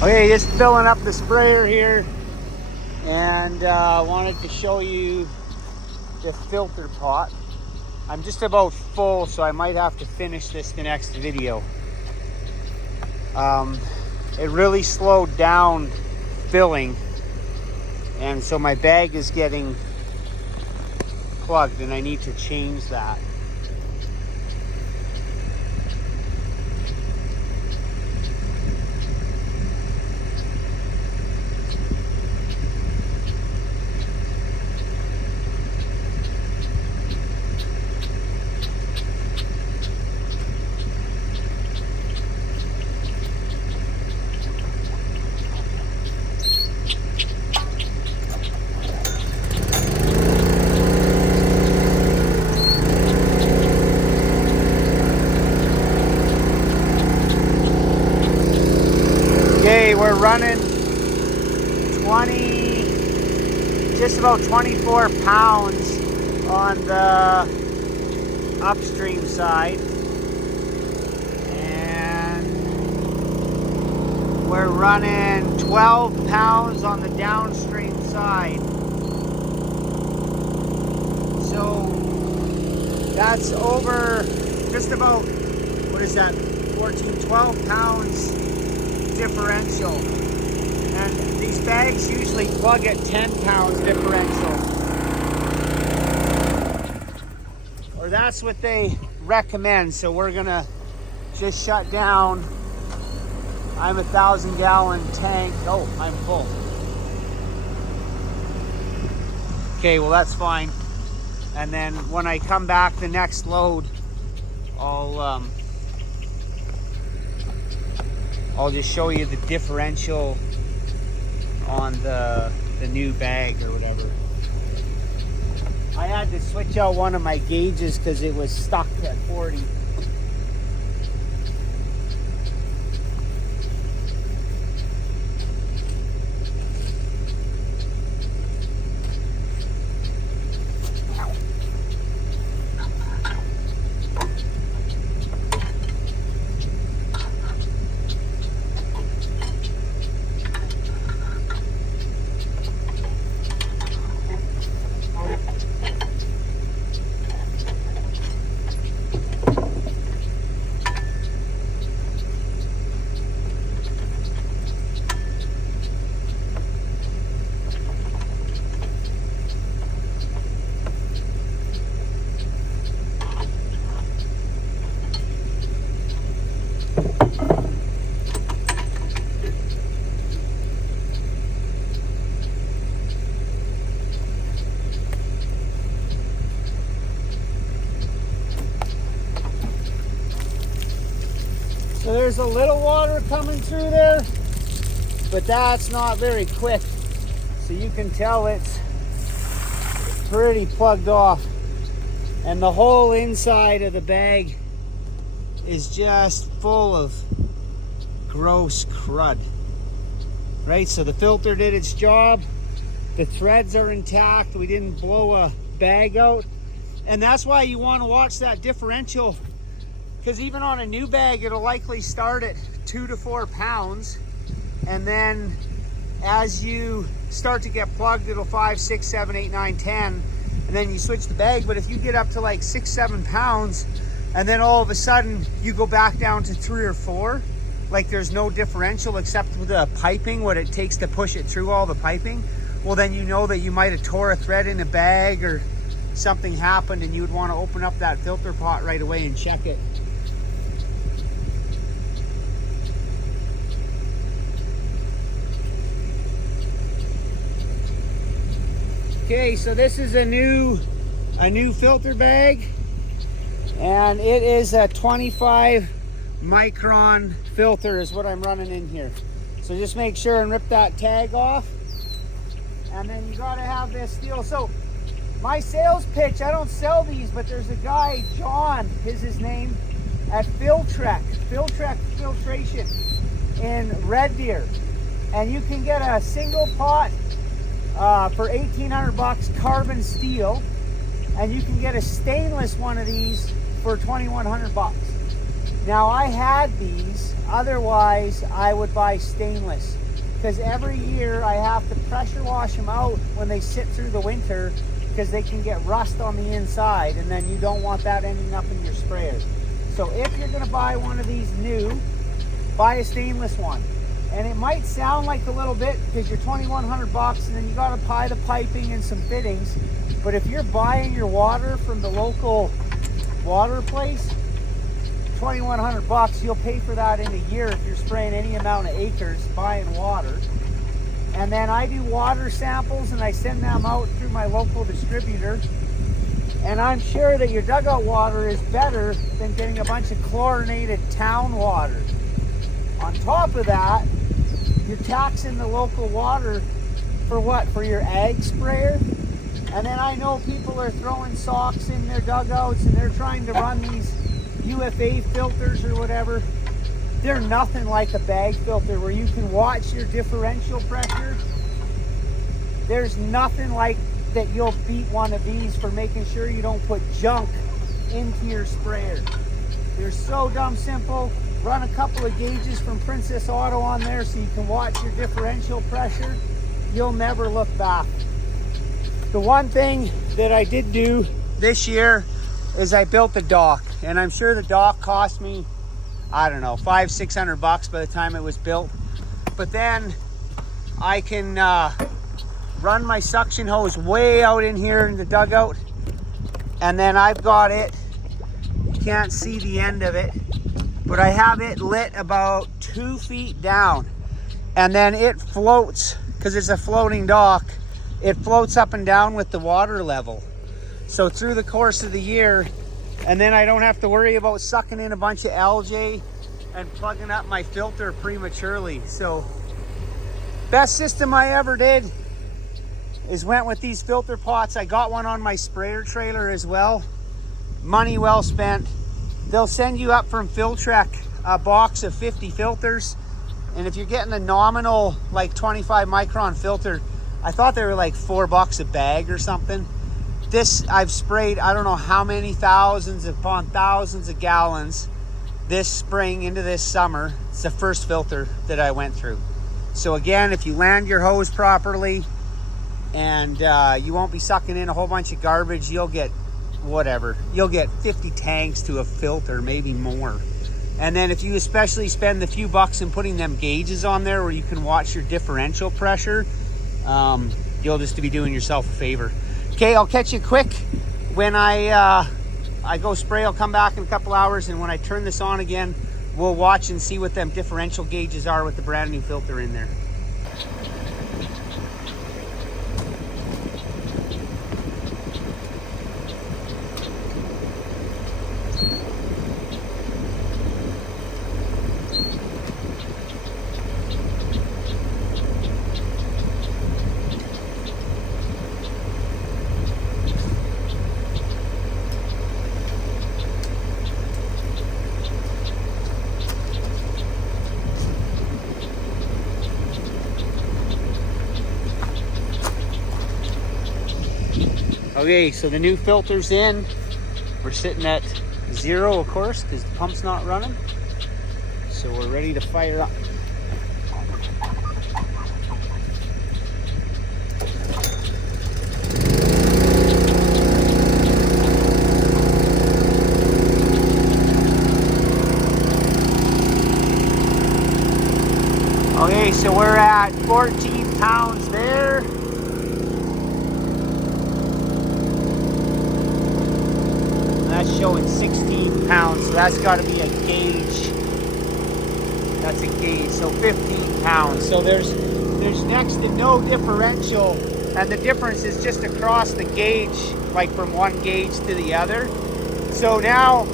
Okay, just filling up the sprayer here, and wanted to show you the filter pot. I'm just about full, so I might have to finish this the next video. It really slowed down filling, and so my bag is getting plugged, and I need to change that. Okay, we're running just about 24 pounds on the upstream side, and we're running 12 pounds on the downstream side. So that's over just about, what is that, 12 pounds differential, and these bags usually plug at 10 pounds differential, or that's what they recommend. So we're gonna just shut down. I'm a 1,000-gallon tank. Oh, I'm full. Okay, well that's fine. And then when I come back the next load, I'll just show you the differential on the new bag or whatever. I had to switch out one of my gauges because it was stuck at 40. So there's a little water coming through there, but that's not very quick. So you can tell it's pretty plugged off. And the whole inside of the bag is just full of gross crud. Right, so the filter did its job. The threads are intact. We didn't blow a bag out. And that's why you want to watch that differential, because even on a new bag, it'll likely start at 2 to 4 pounds. And then as you start to get plugged, it'll 5, 6, 7, 8, 9, 10. And then you switch the bag. But if you get up to like 6, 7 pounds, and then all of a sudden you go back down to 3 or 4, like there's no differential except with the piping, what it takes to push it through all the piping, well then you know that you might have tore a thread in a bag or something happened, and you would want to open up that filter pot right away and check it. Okay, so this is a new filter bag, and it is a 25 micron filter is what I'm running in here. So just make sure and rip that tag off, and then you gotta have this steel. So my sales pitch, I don't sell these, but there's a guy, John is his name, at Filtrek Filtration in Red Deer, and you can get a single pot for $1,800 carbon steel, and you can get a stainless one of these for $2,100. Now I had these, otherwise I would buy stainless, because every year I have to pressure wash them out when they sit through the winter, because they can get rust on the inside, and then you don't want that ending up in your sprayer. So if you're going to buy one of these new, buy a stainless one. And it might sound like a little bit because you're $2,100 and then you got to buy the piping and some fittings. But if you're buying your water from the local water place, $2,100, you'll pay for that in a year if you're spraying any amount of acres buying water. And then I do water samples and I send them out through my local distributor. And I'm sure that your dugout water is better than getting a bunch of chlorinated town water. On top of that, you're taxing the local water for what? For your ag sprayer? And then I know people are throwing socks in their dugouts and they're trying to run these UFA filters or whatever. They're nothing like a bag filter where you can watch your differential pressure. There's nothing like that you'll beat one of these for making sure you don't put junk into your sprayer. They're so dumb simple. Run a couple of gauges from Princess Auto on there so you can watch your differential pressure. You'll never look back. The one thing that I did do this year is I built a dock, and I'm sure the dock cost me, I don't know, $500-600 by the time it was built. But then I can run my suction hose way out in here in the dugout, and then I've got it, you can't see the end of it, but I have it lit about 2 feet down, and then it floats, because it's a floating dock, it floats up and down with the water level. So through the course of the year, and then I don't have to worry about sucking in a bunch of algae and plugging up my filter prematurely. So best system I ever did is went with these filter pots. I got one on my sprayer trailer as well. Money well spent. They'll send you up from Filtrek a box of 50 filters. And if you're getting a nominal like 25 micron filter, I thought they were like $4 a bag or something. This, I've sprayed, I don't know how many thousands upon thousands of gallons this spring into this summer. It's the first filter that I went through. So again, if you land your hose properly and you won't be sucking in a whole bunch of garbage, you'll get whatever. You'll get 50 tanks to a filter, maybe more. And then if you especially spend the few bucks in putting them gauges on there where you can watch your differential pressure, you'll just be doing yourself a favor. Okay, I'll catch you quick when I go spray. I'll come back in a couple hours, and when I turn this on again, we'll watch and see what them differential gauges are with the brand new filter in there. Okay, so the new filter's in. We're sitting at 0, of course, because the pump's not running. So we're ready to fire up. Okay, so we're at 14 pounds there. That's showing 16 pounds, so that's got to be a gauge. That's a gauge, so 15 pounds. So there's next to no differential, and the difference is just across the gauge, like from one gauge to the other. So now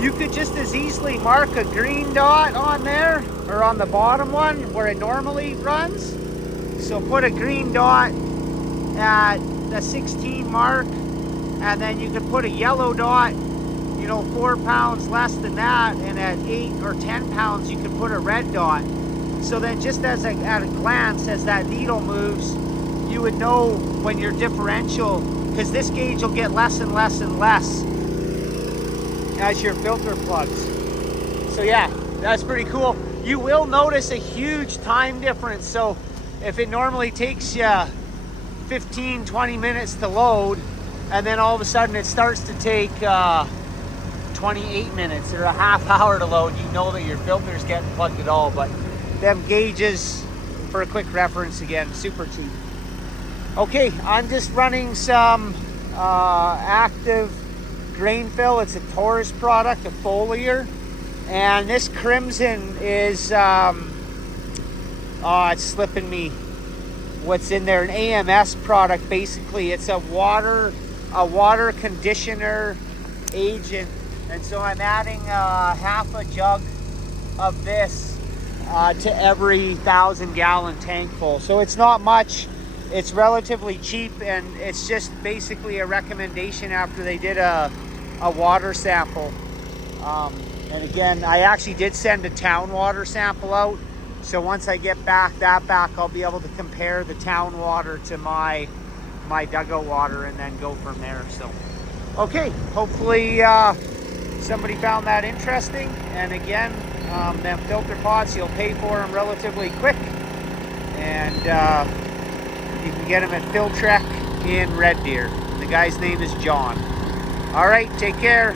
you could just as easily mark a green dot on there, or on the bottom one where it normally runs. So put a green dot at the 16 mark, and then you could put a yellow dot, 4 pounds less than that, and at 8 or 10 pounds you could put a red dot. So then just at a glance, as that needle moves, you would know when your differential, because this gauge will get less and less and less as your filter plugs. So yeah, that's pretty cool. You will notice a huge time difference. So if it normally takes you 15, 20 minutes to load, and then all of a sudden it starts to take 28 minutes or a half hour to load, you know that your filter's getting plugged at all. But them gauges, for a quick reference again, super cheap. Okay, I'm just running some active grain fill. It's a Taurus product, a foliar. And this Crimson is, it's slipping me what's in there, an AMS product. Basically, it's a water conditioner agent. And so I'm adding half a jug of this to every 1,000-gallon tank full. So it's not much. It's relatively cheap, and it's just basically a recommendation after they did a water sample. And again, I actually did send a town water sample out. So once I get that back, I'll be able to compare the town water to my dugout water and then go from there. So, okay, hopefully somebody found that interesting. And again, them filter pots, you'll pay for them relatively quick. And you can get them at Filtrek in Red Deer. The guy's name is John. All right, take care.